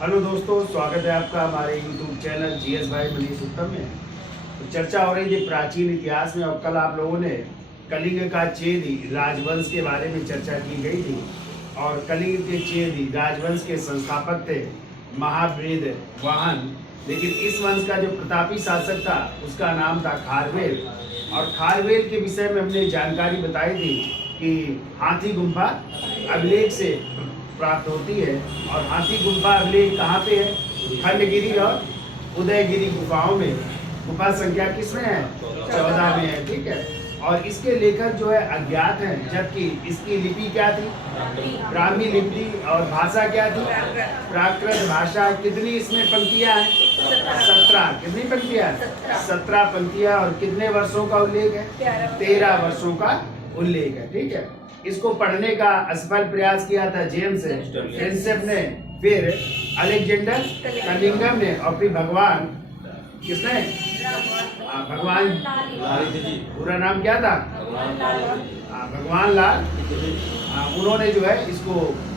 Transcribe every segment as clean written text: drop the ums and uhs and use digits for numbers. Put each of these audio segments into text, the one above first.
Hello दोस्तों, स्वागत है आपका हमारे YouTube चैनल GS भाई मनीष उत्तम में। तो चर्चा हो रही थी प्राचीन इतिहास में, और कल आप लोगों ने कलिंग का चेदी राजवंश के बारे में चर्चा की गई थी। और कलिंग के चेदी राजवंश के संस्थापक थे महावेद वाहन। लेकिन इस वंश का जो प्रतापी शासक था उसका नाम था खारवेल। और खारवेल के विषय में हमने जानकारी बताई थी कि हाथी गुम्फा अभिलेख से प्राप्त होती है। और हाथी गुम्फा अभिलेख कहाँ पे है? खंडगिरी और उदयगिरी गुफाओं में। गुफा संख्या किसमें है? 14 में है। ठीक है। और इसके लेखक जो है अज्ञात हैं, जबकि इसकी लिपि क्या थी? ब्राह्मी लिपि। और भाषा क्या थी? प्राकृत भाषा। कितनी इसमें पंक्तियां हैं? 17। कितनी पंक्तियां? 17 पंक्तियां। और कितने वर्षों का उल्लेख है? 13 वर्षों का उल्लेख है। ठीक है। इसको पढ़ने का असफल प्रयास किया था जेम्स प्रिंसेप ने, फिर अलेक्जेंडर कनिंघम ने, और फिर भगवान किसने? भगवान पूरा नाम क्या था? भगवान लाल। उन्होंने जो है इसको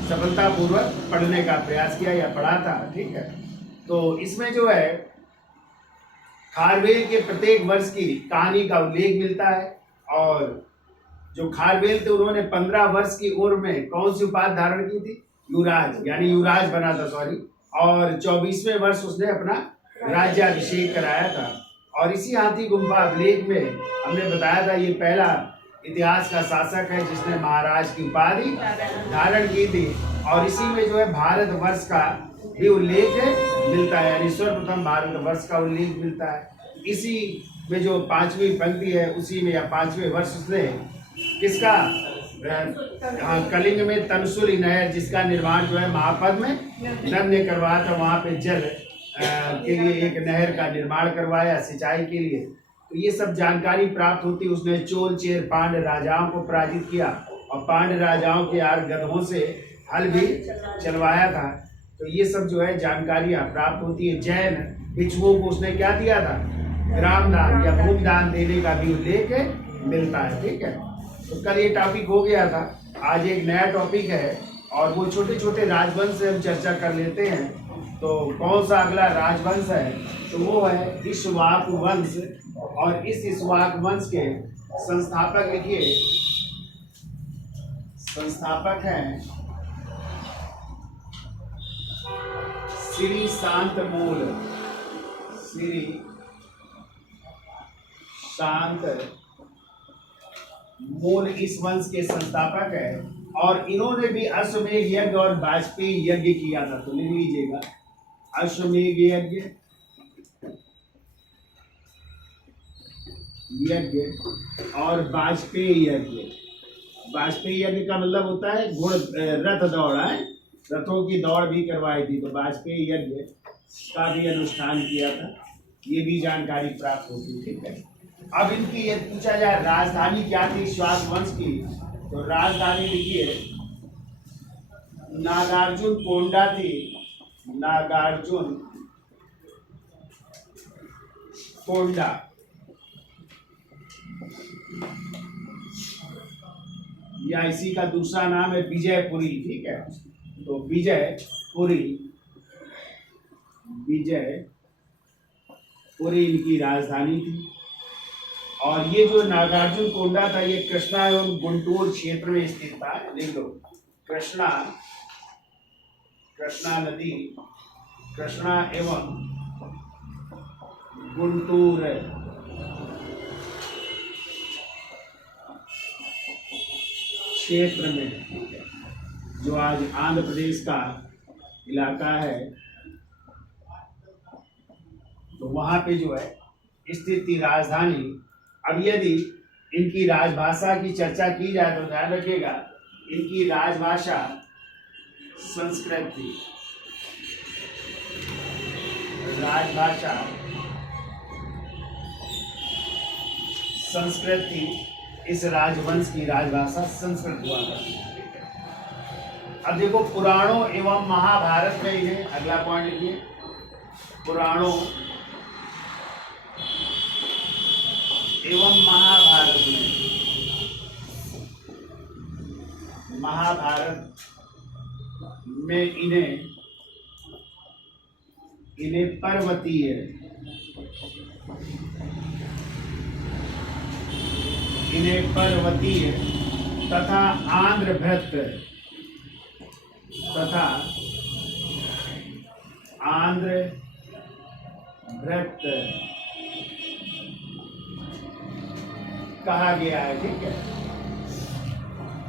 सफलतापूर्वक पढ़ने का प्रयास किया या पढ़ा था। ठीक है। तो इसमें जो है खारवेल के प्रत्येक वर्ष की कहानी का उल्लेख मिलता है। और जो खारवेल थे उन्होंने 15 वर्ष की उम्र में कौन सी उपाधि धारण की थी? युवराज, यानी युवराज बना था, सॉरी। और 24वें वर्ष उसने अपना राज्याभिषेक कराया था। और इसी हाथी गुम्फा अभिलेख में हमने बताया था ये पहला इतिहास का शासक है जिसने महाराज की उपाधि धारण की थी। और इसी में जो है भारत वर्ष का भी उल्लेख मिलता है, यानी सर्वप्रथम भारत वर्ष का उल्लेख मिलता है। इसी में जो 5वीं पंक्ति है उसी में, या 5वें वर्ष उसने किसका? कलिंग में तनसुली नहर, जिसका निर्माण जो है महापद में नंद ने करवाया था। वहां पे जल के लिए एक नहर का निर्माण करवाया सिंचाई के लिए। तो ये सब जानकारी प्राप्त होती। उसने चोल चेर पांड राजाओं को पराजित किया, और पांड राजाओं के यार गधों से हल भी चलवाया था। तो ये सब जो है जानकारियां प्राप्त होती है। जैन भिक्षुओं को उसने क्या दिया था? ग्राम दान या भूमि दान देने का भी उल्लेख मिलता है। ठीक है। तो कल ये टॉपिक हो गया था। आज एक नया टॉपिक है, और वो छोटे छोटे राजवंश से हम चर्चा कर लेते हैं। तो कौन सा अगला राजवंश है? तो वो है इक्ष्वाकु वंश। और इस इक्ष्वाकु वंश के संस्थापक लिखिए, संस्थापक हैं श्री शांतमूल। श्री शांत मूल इस वंश के संस्थापक है। और इन्होंने भी अश्वमेध यज्ञ और वाजपेयी यज्ञ किया था। तो लिख लीजिएगा, अश्वमेध यज्ञ और वाजपेयी यज्ञ। वाजपेयी यज्ञ का मतलब होता है घोड़ रथ दौड़ है, रथों की दौड़ भी करवाई थी। तो वाजपेयी यज्ञ का भी अनुष्ठान किया था। ये भी जानकारी प्राप्त होती। ठीक है। अब इनकी ये पूछा जाए राजधानी क्या थी इक्ष्वाकु वंश की, तो राजधानी लिखिए नागार्जुन कोंडा थी। नागार्जुन कोंडा। या इसी का दूसरा नाम है विजयपुरी। ठीक है। तो विजयपुरी इनकी राजधानी थी। और ये जो नागार्जुन कोंडा था ये कृष्णा एवं गुंटूर क्षेत्र में स्थित था। लिख लो, कृष्णा नदी, कृष्णा एवं गुंटूर क्षेत्र में, जो आज आंध्र प्रदेश का इलाका है, तो वहां पे जो है स्थित थी राजधानी। अब यदि इनकी राजभाषा की चर्चा की जाए तो ध्यान रखिएगा, इनकी राजभाषा संस्कृत थी। राजभाषा संस्कृत थी। इस राजवंश की राजभाषा संस्कृत हुआ करती थी। अब देखो, पुराणों एवं महाभारत में इन्हें, अगला पॉइंट लिखिए, पुराणों एवं महाभारत में इन्हें इन्हें पर्वतीय तथा आंध्रभृत कहा गया है। ठीक है,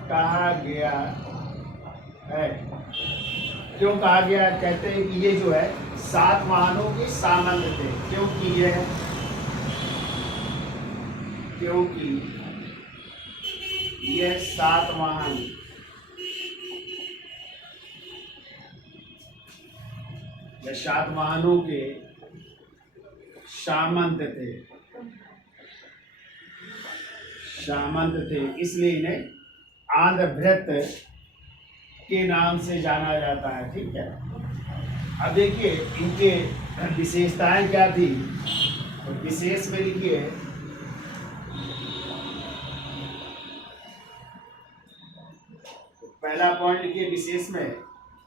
कहा गया है। क्यों कहा गया? कहते हैं कि ये जो है 7 वाहनों के सामंत थे, क्योंकि यह 7 वाहन या 7 वाहनों के सामंत थे, इसलिए इन्हें आंध्रभृत के नाम से जाना जाता है। ठीक है, अब देखिए इनके विशेषताएं क्या थी, तो विशेष में लिखिए पहला पॉइंट लिखिए विशेष में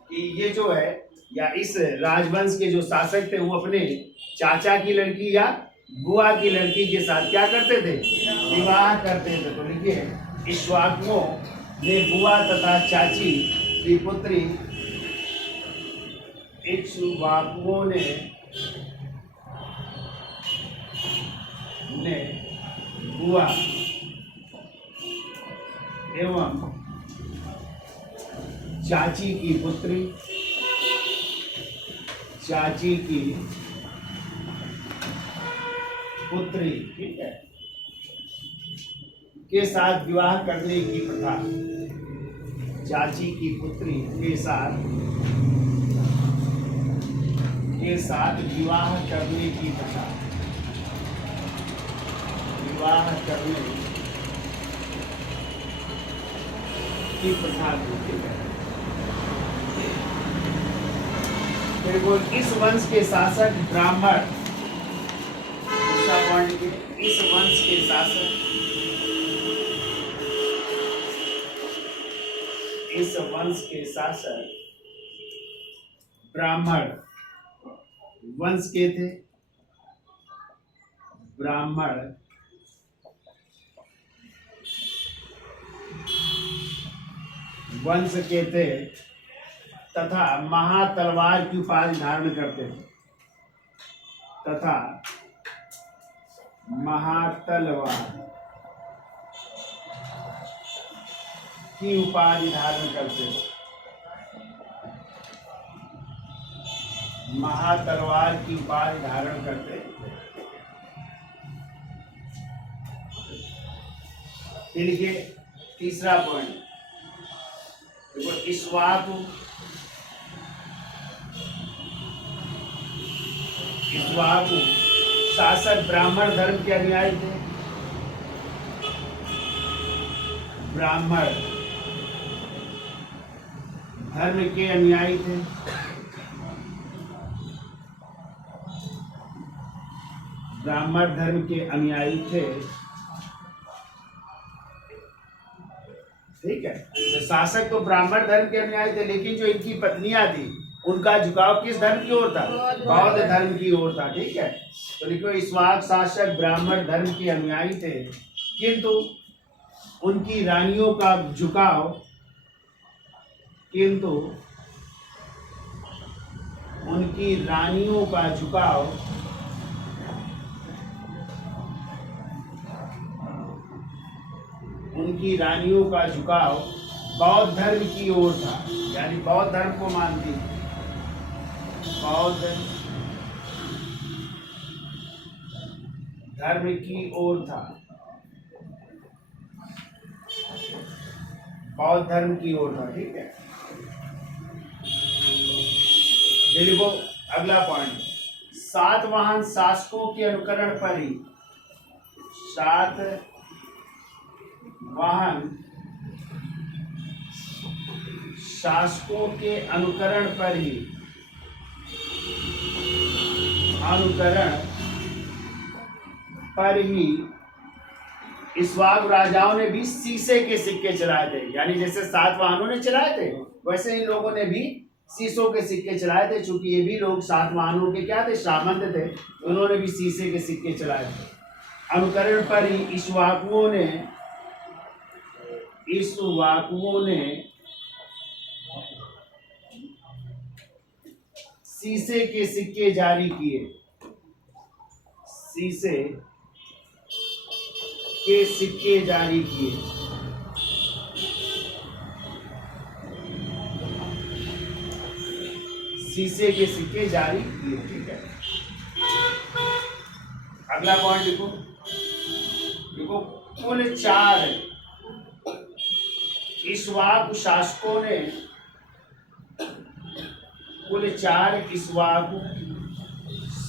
कि ये जो है या इस राजवंश के जो शासक थे वो अपने चाचा की लड़की या बुआ की लड़की के साथ क्या करते थे? विवाह करते थे। तो लिखिए इक्ष्वाकुओं ने बुआ तथा चाची की पुत्री इक्ष्वाकुओं ने बुआ एवं चाची की पुत्री ठीक है के साथ विवाह करने की प्रथा, चाची की पुत्री के साथ विवाह करने की प्रथा, ठीक है। फिर वो इस वंश के शासक ब्राह्मण, दूसरा पॉइंट के इस वंश के शासक ब्राह्मण वंश के थे, तथा महातलवार की उपाधि धारण करते थे, महातलवार की उपाधि धारण करते। देखिए तीसरा पॉइंट, देखो इक्ष्वाकु शासक ब्राह्मण धर्म के अनुयायी थे, ब्राह्मण धर्म के अनुयायी थे। ठीक है, तो शासक तो ब्राह्मण धर्म के अनुयायी थे, लेकिन जो इनकी पत्नियां थी उनका झुकाव किस धर्म की ओर था? बौद्ध धर्म की ओर था। ठीक है, तो लिखो इक्ष्वाक शासक ब्राह्मण धर्म के अनुयायी थे, किंतु उनकी रानियों का झुकाव बौद्ध धर्म की ओर था, यानी बौद्ध धर्म को मानती थी। बौद्ध धर्म की ओर था, ठीक है। देखो अगला पॉइंट, 7 वाहन शासकों के अनुकरण पर ही, 7 वाहन शासकों के अनुकरण पर ही इक्ष्वाकु राजाओं ने भी शीशे के सिक्के चलाए थे। यानी जैसे 7 वाहनों ने चलाए थे, वैसे इन लोगों ने भी शीशों के सिक्के चलाए थे, चूंकि ये भी लोग सातवाहनों के क्या थे, सामंत थे, उन्होंने भी शीशे के सिक्के चलाए थे। अनुकरण पर ही इक्ष्वाकुओं ने शीशे के सिक्के जारी किए, शीशे के सिक्के जारी किए। शीशे के सिक्के जारी किए। ठीक है, अगला पॉइंट लिखो। देखो, कुल 4 इक्ष्वाकु शासकों ने, कुल 4 इक्ष्वाकु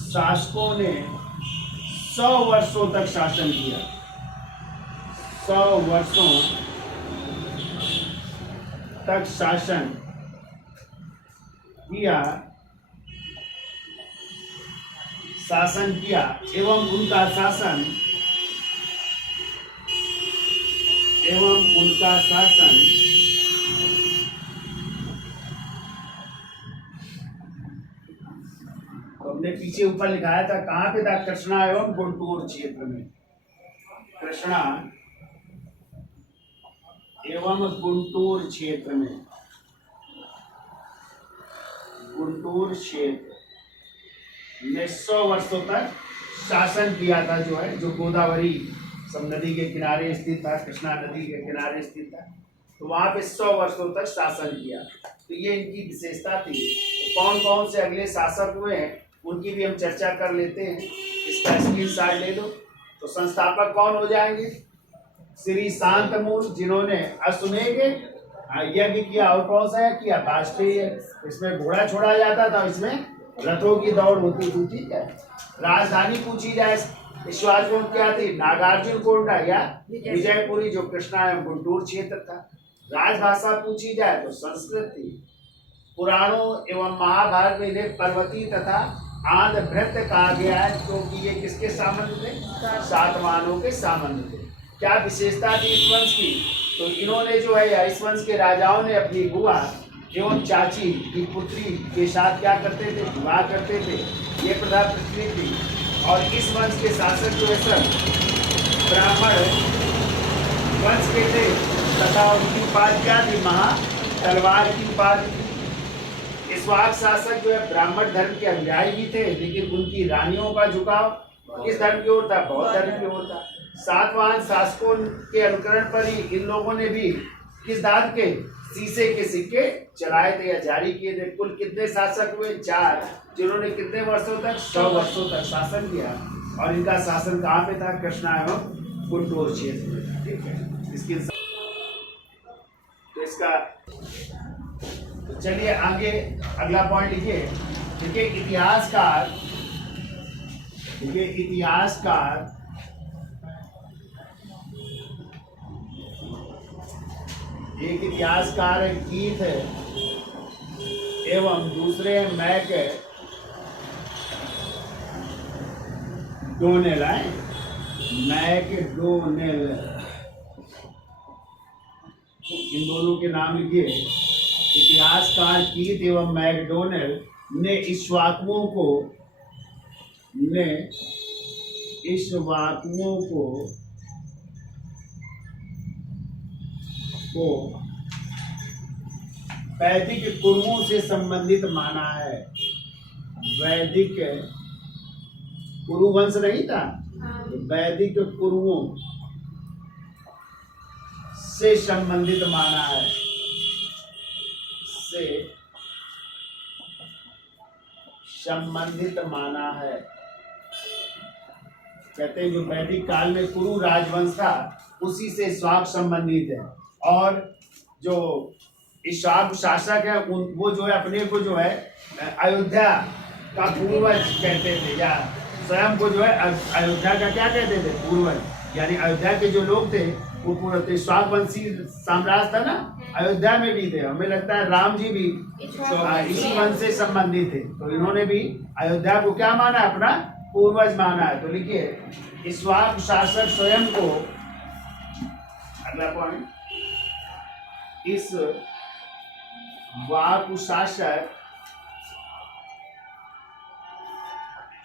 शासकों ने 100 वर्षों तक शासन किया, 100 वर्षों तक शासन किया, एवं उनका शासन तो हमने पीछे ऊपर लिखाया था, कहाँ पे था? कृष्णा एवं गुंटूर क्षेत्र में, कृष्णा एवं गुंटूर क्षेत्र में, गुंटूर क्षेत्र ने 100 वर्षों तक शासन किया था, जो है, जो गोदावरी सब नदी के किनारे स्थित था, कृष्णा नदी के किनारे स्थित था, तो वहां पे 100 वर्षों तक शासन किया। तो ये इनकी विशेषता थी। तो कौन कौन से अगले शासक हुए हैं उनकी भी हम चर्चा कर लेते हैं। इसका स्क्रीनशॉट ले लो। तो संस्थापक कौन हो जाएंगे? श्री शांतमूल, जिन्होंने अश्वमेध यज्ञ किया, और कौन सा किया? वाजपेयी। इसमें घोड़ा छोड़ा जाता था, इसमें रथों की दौड़ होती थी। ठीक है, राजधानी पूछी जाए इक्ष्वाकुओं क्या थी? नागार्जुन कोंडा या विजयपुरी, जो कृष्णा एवं गुंटूर क्षेत्र था। राजभाषा पूछी जाए तो संस्कृत थी। पुराणों एवं महाभारत में इन्हें पर्वती तथा आंध्र भृत्य कहा गया है, क्योंकि ये किसके सामंत थे? सातवाहनों के सामंत थे। क्या विशेषता थी इस वंश की? तो इन्होंने जो है, इस वंश के राजाओं ने अपनी बुआ एवं चाची की पुत्री के साथ क्या करते थे? विवाह करते थे। ये प्रथा प्रचलित थी। और इस वंश के शासक जो है सब ब्राह्मण वंश के थे, तथा उनकी उपाधि क्या थी? महा तलवार की उपाधि थी। इक्ष्वाक शासक जो है ब्राह्मण धर्म के अनुयायी भी थे, लेकिन उनकी रानियों का झुकाव किस धर्म की ओर था? बौद्ध धर्म की ओर था। सातवाहन शासकों के अनुकरण पर ही इन लोगों ने भी किस धातु के? शीशे के सिक्के चलाए थे या जारी किए थे। कुल कितने शासक हुए? 4, जिन्होंने कितने वर्षों तक? 100 वर्षों तक शासन किया। और इनका शासन कहाँ पे था? कृष्णा एवं गुंटूर क्षेत्र में था। ठीक है, इसकी तो इसका तो चलिए आगे अगला पॉइंट लिखिए। देखिए, इतिहासकार एक इतिहासकार है कीथ एवं दूसरे मैक डोनेल है, मैकडोनेल, इन दोनों के नाम लिखिए। इतिहासकार कीथ एवं मैकडोनेल ने इक्ष्वाकुओं को वैदिक कुरुओं से संबंधित माना है। वैदिक कुरु वंश नहीं था, तो वैदिक कुरुओं से संबंधित माना है, कहते हैं जो वैदिक काल में कुरु राजवंश था उसी से इक्ष्वाक संबंधित है। और जो इक्ष्वाक शासक है वो जो है अपने को जो है अयोध्या का पूर्वज कहते थे, या स्वयं को जो है अयोध्या का क्या कहते थे? पूर्वज। यानी अयोध्या के जो लोग थे वो पूर्व इक्ष्वाक वंशी साम्राज्य था ना, अयोध्या में भी थे। हमें लगता है राम जी भी इसी वंश से संबंधित थे, तो इन्होंने भी अयोध्या को क्या माना? अपना पूर्वज माना है। तो लिखिए, इक्ष्वाक शासक स्वयं को, अगला पॉइंट, इस वाकुशासक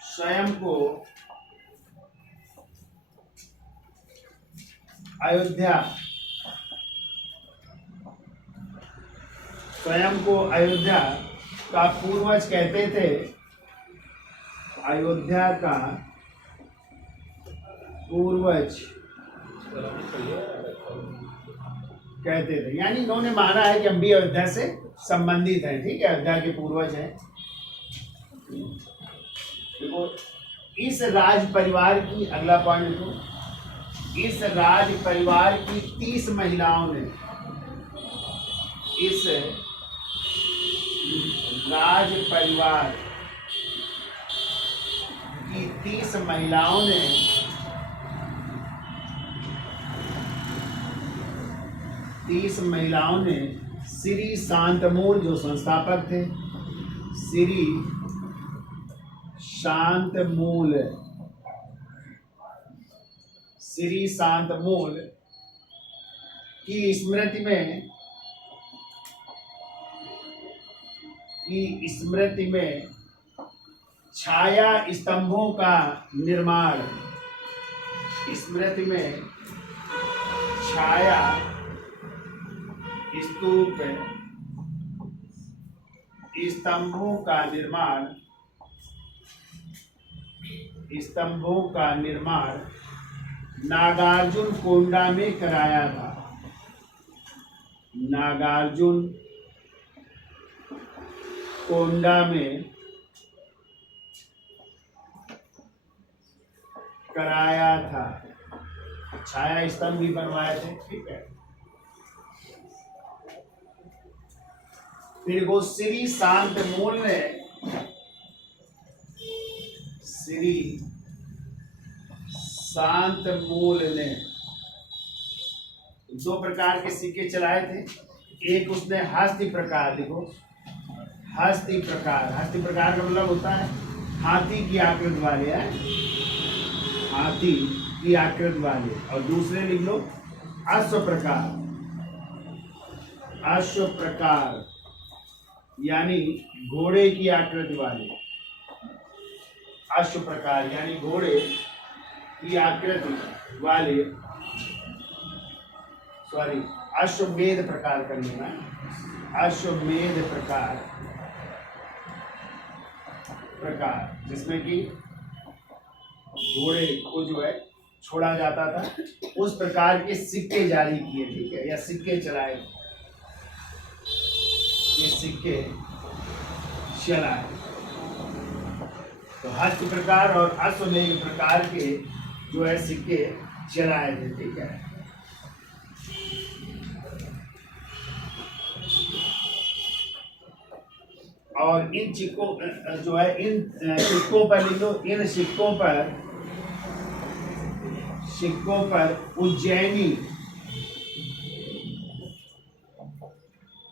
स्वयं को अयोध्या का पूर्वज कहते थे। अयोध्या का पूर्वज कहते थे, यानी इन्होंने माना है कि हम भी अयोध्या से संबंधित हैं। ठीक है, अयोध्या के पूर्वज हैं। देखो, इस राज परिवार की, अगला पॉइंट देखो, इस राज परिवार की 30 महिलाओं ने, इस राज परिवार की 30 महिलाओं ने श्री शांतमूल, जो संस्थापक थे, श्री शांतमूल की स्मृति में छाया स्तंभों का निर्माण, छाया स्तंभों का निर्माण नागार्जुन कोंडा में कराया था। नागार्जुन कोंडा में कराया था। छाया स्तंभ भी बनवाए थे। ठीक है, फिर वो श्री शांतमूल ने 2 प्रकार के सिक्के चलाए थे। एक उसने हस्ती प्रकार, देखो हस्ती प्रकार का मतलब होता है हाथी की आकृति वाले, हाथी की आकृति वाले। और दूसरे लिख लो अश्व प्रकार यानी घोड़े की आकृति वाले। अश्व प्रकार यानी घोड़े की आकृति वाले, सॉरी अश्वमेध प्रकार कर लेना, अश्वमेध प्रकार जिसमें कि घोड़े को जो है छोड़ा जाता था, उस प्रकार के सिक्के जारी किए। ठीक है, या सिक्के चलाए, ये सिक्के चलाए। तो हस्त प्रकार और अश्वमेध प्रकार के जो है सिक्के चलाए थे। ठीक है, और इन सिक्कों जो है, इन सिक्कों पर लिख लो, इन सिक्कों पर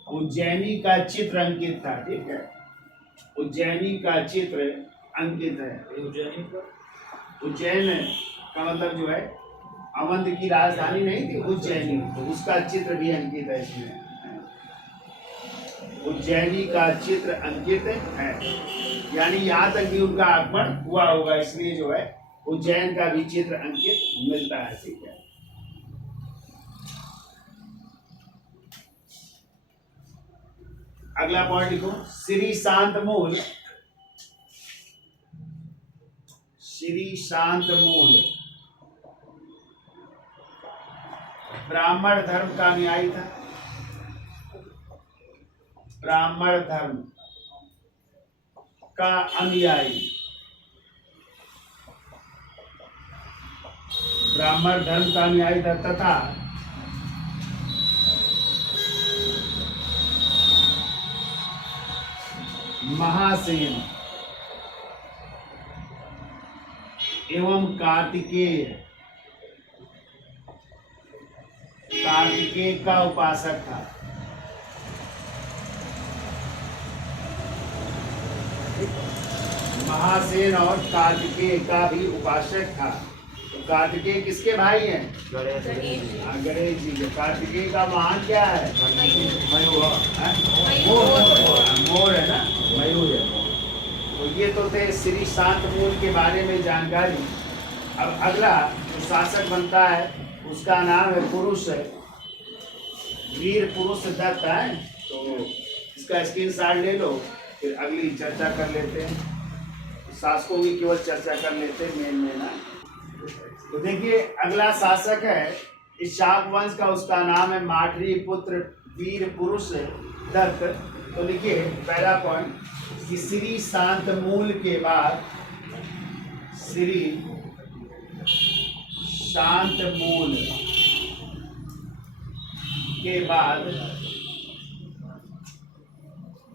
उज्जैनी का चित्र अंकित था। ठीक है, उज्जैनी का चित्र अंकित है। उज्जैन का मतलब जो है अवंत की राजधानी नहीं थी उज्जैनी, तो उसका चित्र भी अंकित है इसमें। उज्जैनी का चित्र अंकित है, यानी यहाँ तक भी उनका आगमन हुआ होगा, इसलिए जो है उज्जैन का भी चित्र अंकित मिलता है। ठीक है, अगला पॉइंट लिखो, श्री शांतमूल ब्राह्मण धर्म का अनुयायी था। ब्राह्मण धर्म का अनुयायी, ब्राह्मण धर्म का अनुयायी था तथा महासेन एवं कार्तिकेय का उपासक था। महासेन और कार्तिकेय का भी उपासक था। तो कार्तिकेय किसके भाई हैं? गणेश गणेश जी के। कार्तिकेय का वाहन क्या है? मयूर हैं? मोर है ना, मयूर है। तो ये तो थे श्री शांत मूल के बारे में जानकारी। अब अगला जो शासक बनता है उसका नाम है पुरुष, वीर पुरुष दत्त है। तो इसका स्क्रीनशॉट ले लो, फिर अगली चर्चा कर लेते हैं। शासकों की केवल चर्चा कर लेते हैं, मेन में ना। तो देखिए अगला शासक है इस शाक वंश का, उसका नाम है माठरी पुत्र वीर पुरुष दत्त। तो लिखिए पहला पॉइंट कि श्री शांत मूल के बाद, श्री शांत मूल के बाद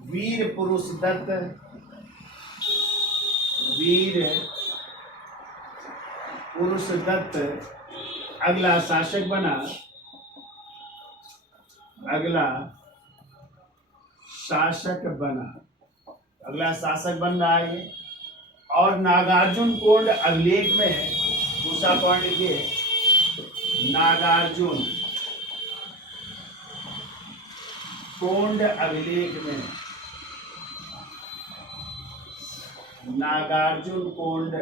वीर पुरुष दत्त, वीर पुरुष दत्त अगला शासक बना, अगला शासक बना, अगला शासक बन रहा है ये। और नागार्जुन कोंड अभिलेख में दूसरा पॉइंट लिखिए, नागार्जुन कोंड अभिलेख में, नागार्जुन कोंड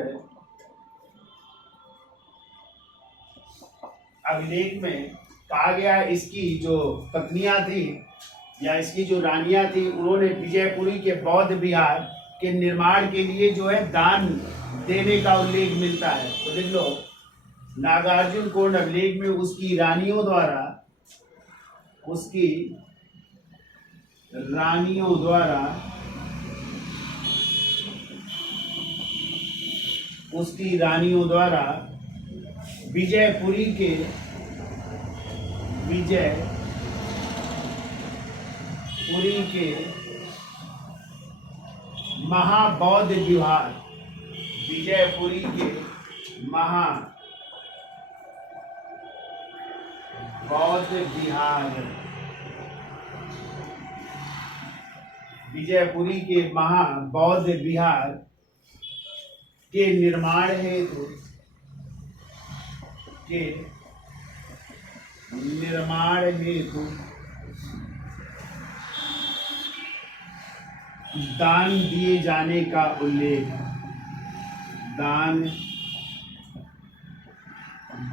अभिलेख में कहा गया इसकी जो पत्नियां थी या इसकी जो रानियां थी, उन्होंने विजयपुरी के बौद्ध विहार के निर्माण के लिए जो है दान देने का उल्लेख मिलता है। तो देख लो नागार्जुन कोंड अभिलेख में उसकी रानियों द्वारा, उसकी रानियों द्वारा, उसकी रानियों द्वारा विजयपुरी के, विजयपुरी के महाबौद्ध विहार, विजयपुरी के महाबौद्ध विहार, विजयपुरी के महाबौद्ध विहार के निर्माण हेतु, के निर्माण हेतु दान दिए जाने का उल्लेख, दान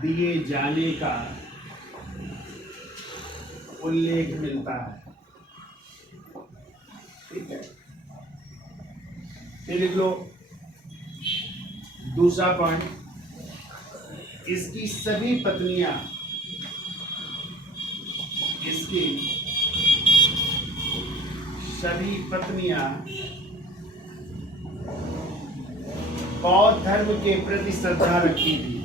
दिए जाने का उल्लेख मिलता है। ठीक है, फिर लिख लो दूसरा पॉइंट, इसकी सभी पत्नियां, इसकी सभी पत्नियां बौद्ध धर्म के प्रति श्रद्धा रखती थी,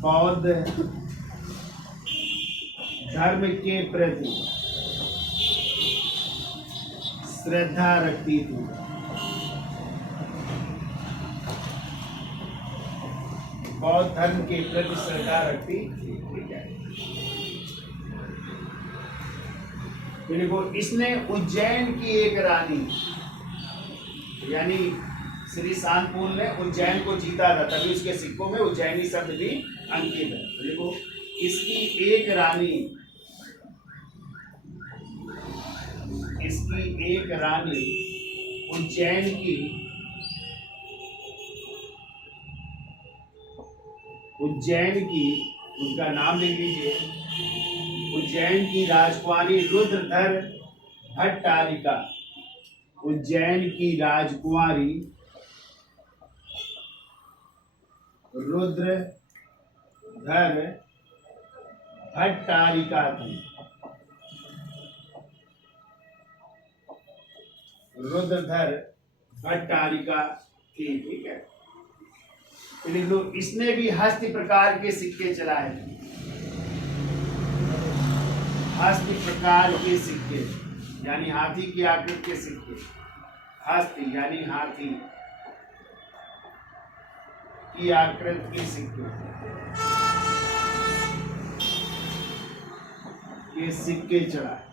बौद्ध धर्म के प्रति श्रद्धा रखती थी। बौद्ध धर्म के प्रति श्रद्धा रखती थी। ठीक है, देखो इसने उज्जैन की एक रानी, यानी श्री शांतमूल ने उज्जैन को जीता था, तभी उसके सिक्कों में उज्जैनी शब्द भी अंकित है। देखो इसकी एक रानी, इसकी एक रानी उज्जैन की, उज्जैन की, उनका नाम लिख लीजिए, उज्जैन की राजकुमारी रुद्रधर भट्टारिका, उज्जैन की राजकुमारी रुद्रधर भट्टारिका थी, रुद्रधर भट्टारिका थी। ठीक है, लोग इसने भी हस्त प्रकार के सिक्के चलाए थे, हस्त प्रकार के सिक्के यानी हाथी की आकृति के सिक्के, हस्त यानी हाथी की आकृति के सिक्के, ये सिक्के चढ़ाए।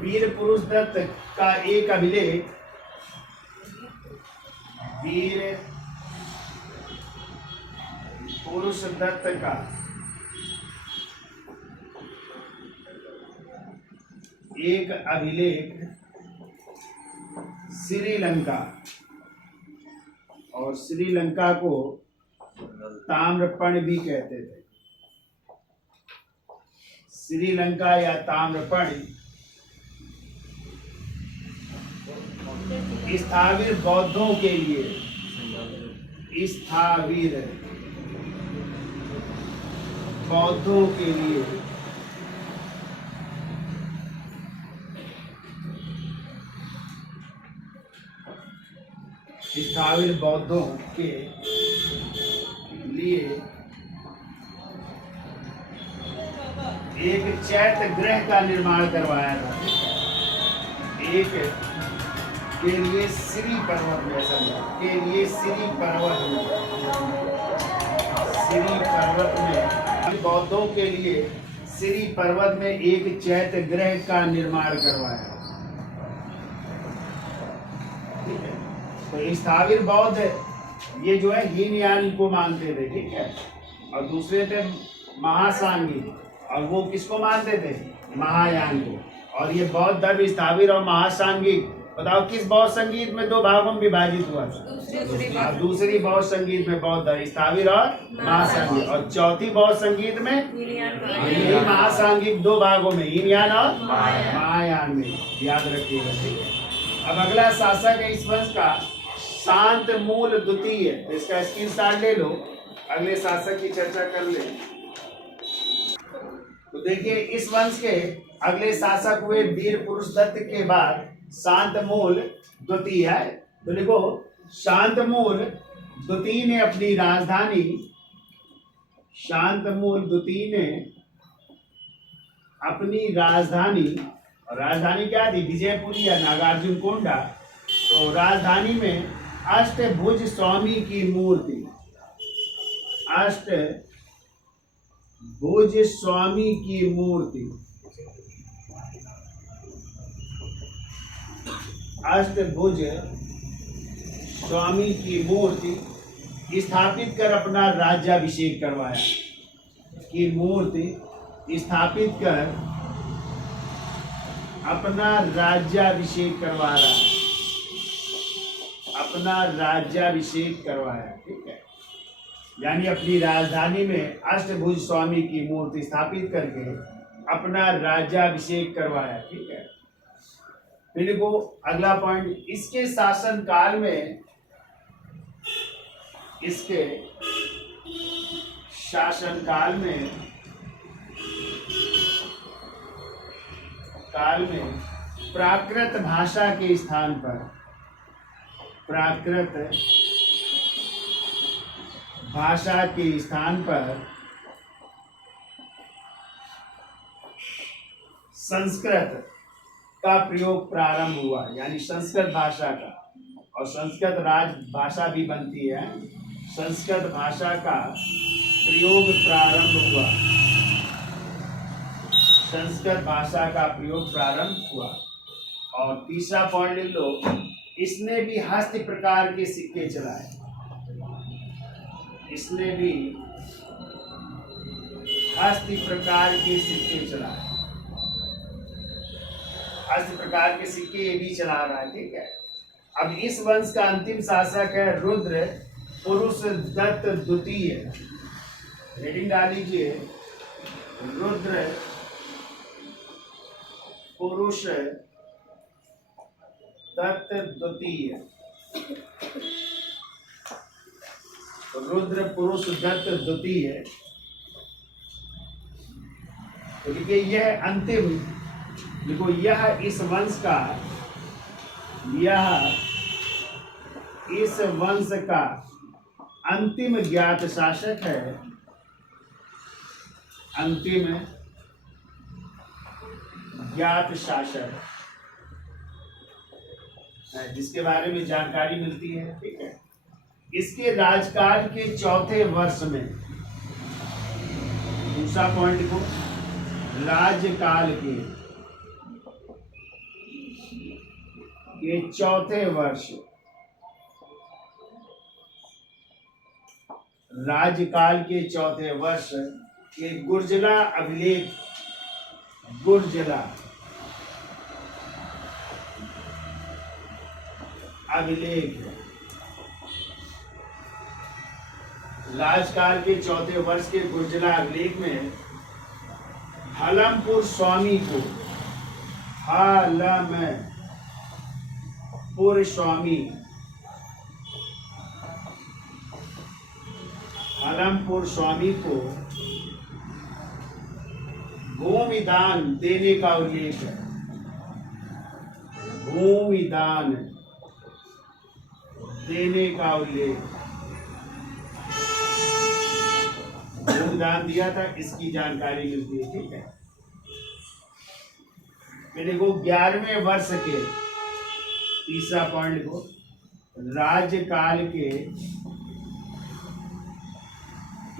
वीर पुरुष दत्त का एक अभिलेख वीर पुरुष दत्त का एक अभिलेख श्रीलंका, और श्रीलंका को ताम्रपर्ण भी कहते थे। श्रीलंका या ताम्रपर्ण स्थावीर बौद्धों के लिए, स्थावीर बौद्धों के लिए स्थावीर बौद्धों के लिए एक चैत्य गृह का निर्माण करवाया था। एक के लिए श्री पर्वत में, के लिए श्री पर्वत में बौद्धों के लिए श्री पर्वत में एक चैत्य गृह का निर्माण करवाया। ठीक है, तो स्थावीर बौद्ध ये जो है हीनयान को मानते थे, ठीक है, और दूसरे थे महासांगी, और वो किसको मानते थे? महायान को। और ये बौद्ध धर्म स्थावीर और महासांगिक, बताओ किस बौद्ध संगीत में दो भागों में विभाजित हुआ था? दूसरी बौद्ध संगीत में बौद्ध धर्म स्थावीर और महासांगिक, और चौथी बौद्ध संगीत में यही महासांगिक दो भागों में, हीनयान और महायान में, याद रखिएगा। ठीक है, अब अगला शासक है इस वंश का शांत मूल द्वितीय, इसका स्क्रीनशॉट ले लो, अगले शासक की चर्चा कर ले। तो देखिए इस वंश के अगले शासक हुए वीर पुरुष दत्त के बाद शांतमूल द्वितीय है। तो देखो शांतमूल द्वितीय ने अपनी राजधानी, शांतमूल द्वितीय ने अपनी राजधानी, और राजधानी क्या थी? विजयपुरी या नागार्जुन कोंडा। तो राजधानी में अष्टभुज स्वामी की मूर्ति, अष्टभुज स्वामी की मूर्ति, अष्टभुज स्वामी की मूर्ति स्थापित कर अपना राज्याभिषेक करवाया। की मूर्ति स्थापित कर अपना राज्याभिषेक करवा रहा, अपना राज्याभिषेक करवाया। ठीक है, यानी अपनी राजधानी में अष्टभुज स्वामी की मूर्ति स्थापित करके अपना राज्याभिषेक करवाया। ठीक है, फिर को अगला पॉइंट, इसके शासन काल में, इसके शासन काल में प्राकृत भाषा के स्थान पर, प्राकृत भाषा के स्थान पर संस्कृत का प्रयोग प्रारंभ हुआ, यानी संस्कृत भाषा का, और संस्कृत राजभाषा भी बनती है, संस्कृत भाषा का प्रयोग प्रारंभ हुआ, संस्कृत भाषा का प्रयोग प्रारंभ हुआ। और तीसरा पॉइंट लिख लो, इसने भी हस्त प्रकार के सिक्के चलाए, इसने भी हस्त प्रकार के सिक्के चलाए, हस्त प्रकार के सिक्के ये भी चला रहा है। ठीक है, अब इस वंश का अंतिम शासक है रुद्र पुरुष दत्त द्वितीय। हेडिंग डाल लीजिए, रुद्र पुरुष दत्त द्वितीय, रुद्र पुरुष दत्त द्वितीय। तो देखिए यह अंतिम, देखो यह इस वंश का, यह इस वंश का अंतिम ज्ञात शासक है, अंतिम ज्ञात शासक है, जिसके बारे में जानकारी मिलती है। ठीक है, इसके राजकाल के चौथे वर्ष में, दूसरा पॉइंट को, राजकाल के चौथे वर्ष राज्यकाल के चौथे वर्ष के गुर्जला अभिलेख, गुर्जला अभिलेख, राजकाल के चौथे वर्ष के गुर्जला अभिलेख में हलमपुर स्वामी को, हलमपुर स्वामी, हलमपुर स्वामी को भूमिदान देने का उल्लेख है। भूमिदान देने का उल्लेख, भूमिदान दिया था, इसकी जानकारी मिलती है। ठीक है, फिर देखो 11वें वर्ष के, तीसरा पॉइंट को, राज्यकाल के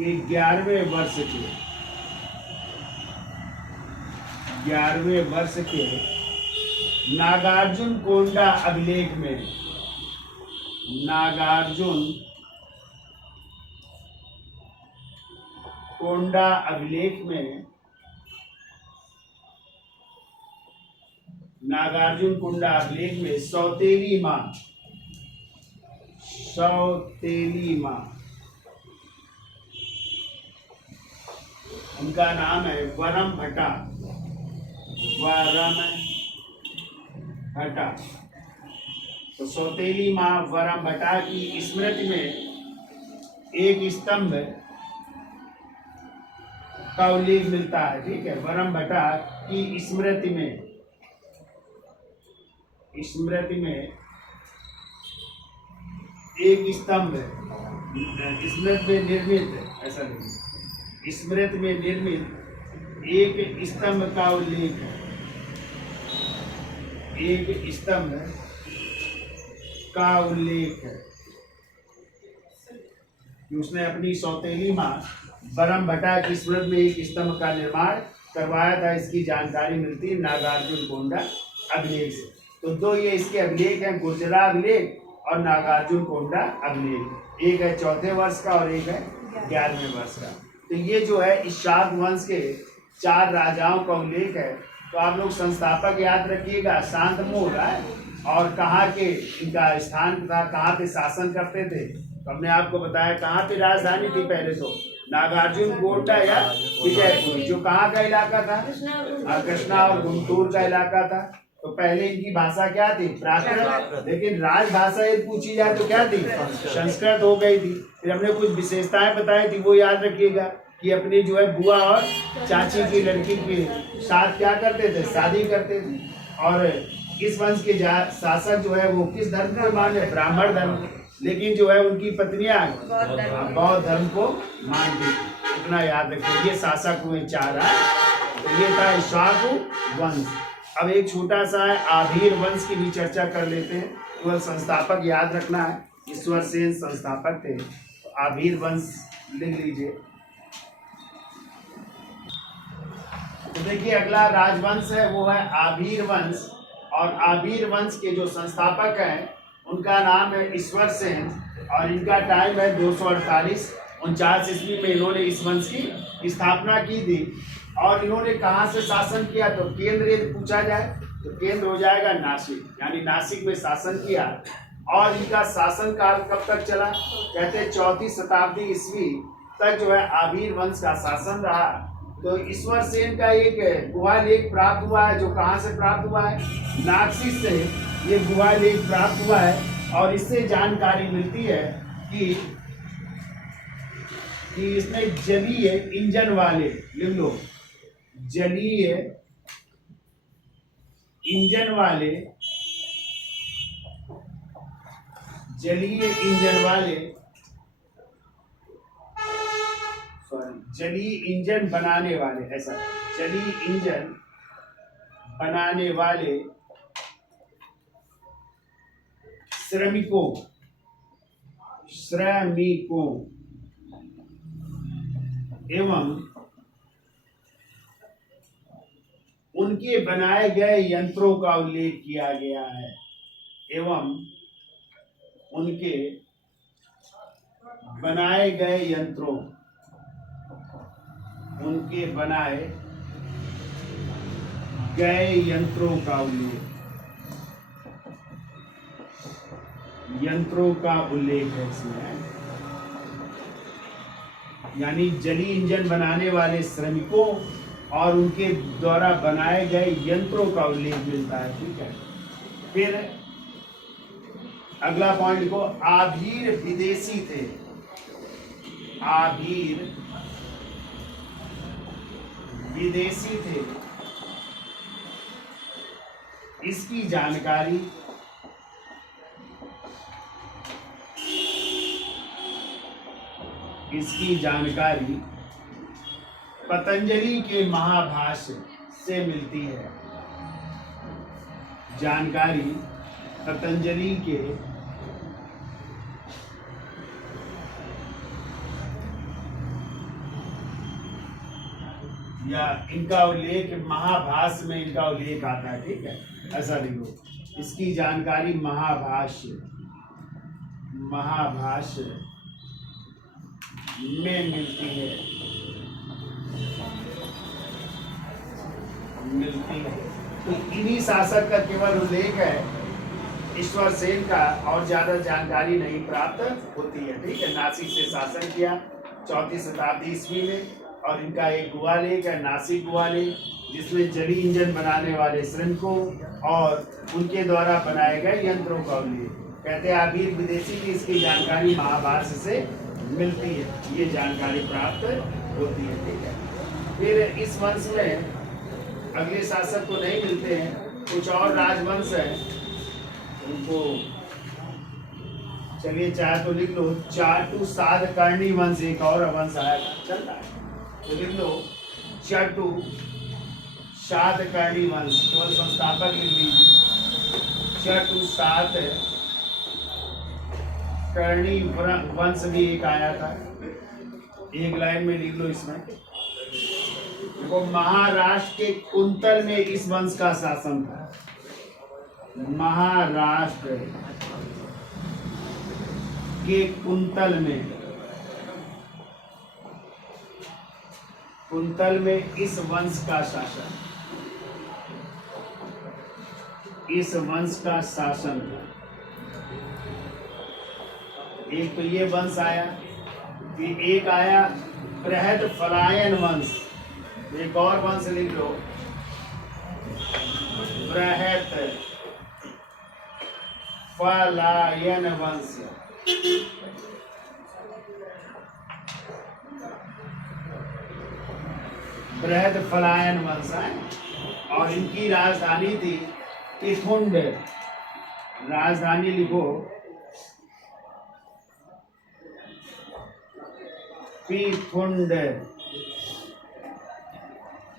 11वें वर्ष के, 11वें वर्ष के नागार्जुन कोंडा अभिलेख में, नागार्जुन कोंडा अभिलेख में, नागार्जुन कोंडा अभिलेख में सौतेली माँ, सौतेली माँ, उनका नाम है वरम भट्टा, वरम भट्टा। तो सौतेली माँ वरम भट्टा की स्मृति में एक स्तंभ का उल्लेख मिलता है। ठीक है, वरम भट्टा की स्मृति में, स्मृति में एक स्तंभ, स्मृति में निर्मित, ऐसा नहीं, स्मृति में निर्मित एक स्तंभ का उल्लेख है, एक स्तंभ का उल्लेख है कि उसने अपनी सौतेली माँ वरम भट्टा की स्मृति में एक स्तंभ का निर्माण करवाया था। इसकी जानकारी मिलती है नागार्जुन कोंडा अभिलेख से। तो दो ये इसके अभिलेख हैं, गुर्जरा अभिलेख और नागार्जुन कोंडा अभिलेख। एक है चौथे वर्ष का और एक है 11वें वर्ष का। तो ये जो है इस शाक वंश के 4 राजाओं का उल्लेख है। तो आप लोग संस्थापक याद रखिएगा, शांतनु है, और कहाँ के इनका स्थान था, कहाँ पे शासन करते थे। तो हमने आपको बताया कहाँ पे राजधानी थी पहले, तो नागार्जुन कोंडा या विजयपुर, जो कहाँ का इलाका था, कृष्णा और गुंटूर का इलाका था। तो पहले इनकी भाषा क्या थी, प्राकृत, लेकिन राजभाषा यदि पूछी जाए तो क्या थी, संस्कृत हो गई थी। फिर हमने कुछ विशेषताएं बताई थी, वो याद रखिएगा कि अपनी जो है बुआ और चाची की लड़की के साथ क्या करते थे, शादी करते थे। और इस वंश के शासक जो है वो किस धर्म को माने, ब्राह्मण धर्म, लेकिन जो है उनकी पत्नियां बौद्ध धर्म को मानती थी। इतना याद रखिए, ये शासक हुए 4। तो ये था इक्ष्वाकु वंश। अब एक छोटा सा है आभीर वंश की भी चर्चा कर लेते हैं। केवल संस्थापक याद रखना है, ईश्वर सेन संस्थापक थे। तो आभीर वंश लिख लीजिए। तो देखिए अगला राजवंश है वो है आभीर वंश। और आभीर वंश के जो संस्थापक हैं उनका नाम है ईश्वर सेन और इनका टाइम है 248-49 ईस्वी में इन्होंने इस वंश की स्थापना की थी। और इन्होंने कहाँ से शासन किया, तो केंद्र यदि पूछा जाए तो केंद्र हो जाएगा नासिक, यानी नासिक में शासन किया। और इनका शासन काल कब तक चला, कहते हैं 4वीं शताब्दी ईस्वी तक जो है आभीर वंश का शासन रहा। तो ईश्वर सेन का एक गुहा लेख प्राप्त हुआ है, जो कहाँ से प्राप्त हुआ है, नासिक से ये गुहा लेख प्राप्त हुआ है। और इससे जानकारी मिलती है कि इसने जलीय इंजन वाले, लिख लो, जलीय इंजन वाले, जलीय इंजन वाले, जलीय इंजन बनाने वाले, ऐसा जलीय इंजन बनाने वाले श्रमिकों एवं उनके बनाए गए यंत्रों का उल्लेख किया गया है, एवं उनके बनाए गए यंत्रों, उनके बनाए गए यंत्रों का उल्लेख, यंत्रों का उल्लेख है इसमें, यानी जली इंजन बनाने वाले श्रमिकों और उनके द्वारा बनाए गए यंत्रों का उल्लेख मिलता है। ठीक है, फिर अगला पॉइंट को, आभीर विदेशी थे, आभीर विदेशी थे, इसकी जानकारी पतंजलि के महाभाष्य से मिलती है। जानकारी पतंजलि के या इनका उल्लेख महाभाष्य में, इनका उल्लेख आता है। ठीक है, ऐसा लिखो, इसकी जानकारी महाभाष्य में मिलती है। तो इन्हीं शासक का केवल उल्लेख है, ईश्वर सेन का और ज्यादा जानकारी नहीं प्राप्त होती है। ठीक है, नासिक से शासन किया 4वीं शताब्दी ईस्वी में, और इनका एक गुहा लेख है, नासिक गुहा लेख, जिसमें जली इंजन बनाने वाले श्रमिकों और उनके द्वारा बनाए गए यंत्रों का उल्लेख। कहते हैं आभीर विदेशी की इसकी जानकारी महाभाष्य से मिलती है, ये जानकारी प्राप्त होती है। ठीक है, फिर इस वंश में अगले शासक को नहीं मिलते हैं, कुछ और राजवंश है, उनको चलिए चाहे तो लिख लो, चाटु सातकर्णी वंश एक और वंश आया चलता है, तो लिख लो चाटु सातकर्णी वंश, केवल संस्थापक लिख लीजिए, चाटु सातकर्णी वंश भी एक आया था, एक लाइन में लिख लो इसमें। देखो, महाराष्ट्र के कुंतल में इस वंश का शासन था, महाराष्ट्र के कुंतल में इस वंश का शासन, इस वंश का शासन था। एक तो ये वंश आया, फिर एक आया बृहद फलायन वंश, एक और वंश लिख लो, बृहद फलायन वंश। बृहद फलायन वंश है, और इनकी राजधानी थी इथुंड, राजधानी लिखो पीथुंड,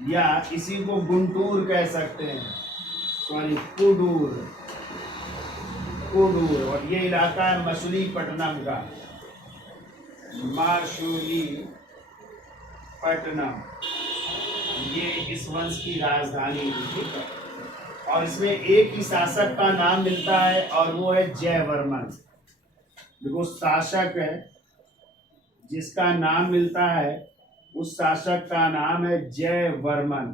या इसी को गुंटूर कह सकते हैं, सॉरी कुडूर, और ये इलाका है मछलीपट्टनम का, मछलीपट्टनम, ये इस वंश की राजधानी थी। ठीक है, और इसमें एक ही शासक का नाम मिलता है और वो है जयवर्मन। देखो, शासक है जिसका नाम मिलता है, उस शासक का नाम है जयवर्मन।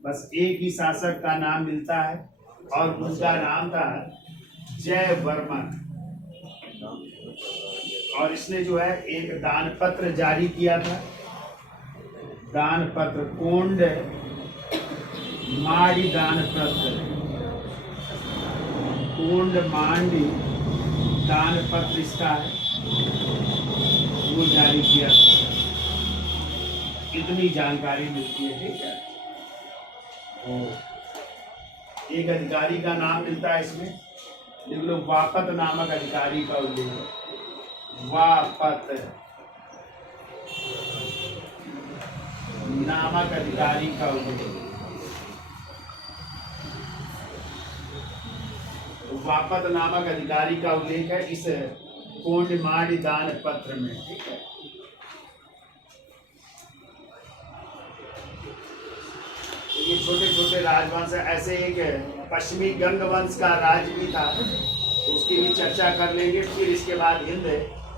बस एक ही शासक का नाम मिलता है और उसका नाम था जयवर्मन, और इसने जो है एक दान पत्र जारी किया था, दान पत्र, कोंड माड़ी दान पत्र, कोंड मांडी दान पत्र इसका है, वो जारी किया। इतनी जानकारी मिलती है। ठीक है, तो एक अधिकारी का नाम मिलता है इसमें, लिख लो वापत नामक अधिकारी का उल्लेख, वापत नामक अधिकारी का उल्लेख, वापत नामक अधिकारी का उल्लेख है इस कोंडमाड़ी दान पत्र में। ठीक है, ये छोटे छोटे राजवंश है। ऐसे एक पश्चिमी गंग वंश का राज्य भी था, तो उसकी भी चर्चा कर लेंगे। फिर इसके बाद हिंद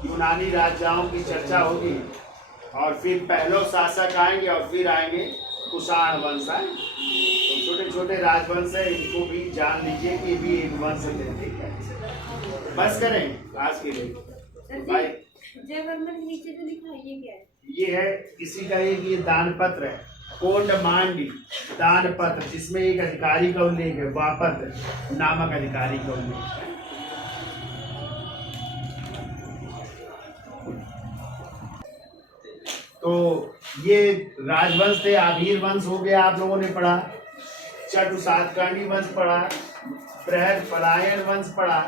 यूनानी राजाओं की चर्चा होगी और फिर पहलो शासक आएंगे और फिर आएंगे कुषाण वंश। तो छोटे छोटे राजवंश है, इनको भी जान लीजिए कि ये भी एक वंश है। ठीक है, बस करें आज के लिए। बाय। जयवर्मन के नीचे जो लिखा है ये क्या है? ये है किसी का एक ये दान पत्र है, कोंडमांडी दान पत्र, जिसमें एक अधिकारी का उल्लेख है, वापत्र नामक अधिकारी का उल्लेख है। तो ये राजवंश थे। आभीर वंश हो गया, आप लोगों ने पढ़ा। चटु सातकर्णी वंश पढ़ा, बृहद पलायन वंश पढ़ा,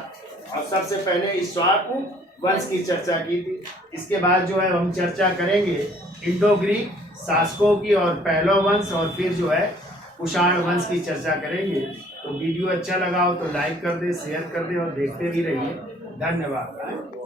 और सबसे पहले इक्ष्वाकु वंश की चर्चा की थी। इसके बाद जो है हम चर्चा करेंगे इंडो ग्रीक शासकों की और पहलो वंश, और फिर जो है कुषाण वंश की चर्चा करेंगे। तो वीडियो अच्छा लगा हो तो लाइक कर दे, शेयर कर दे और देखते भी रहिए। धन्यवाद।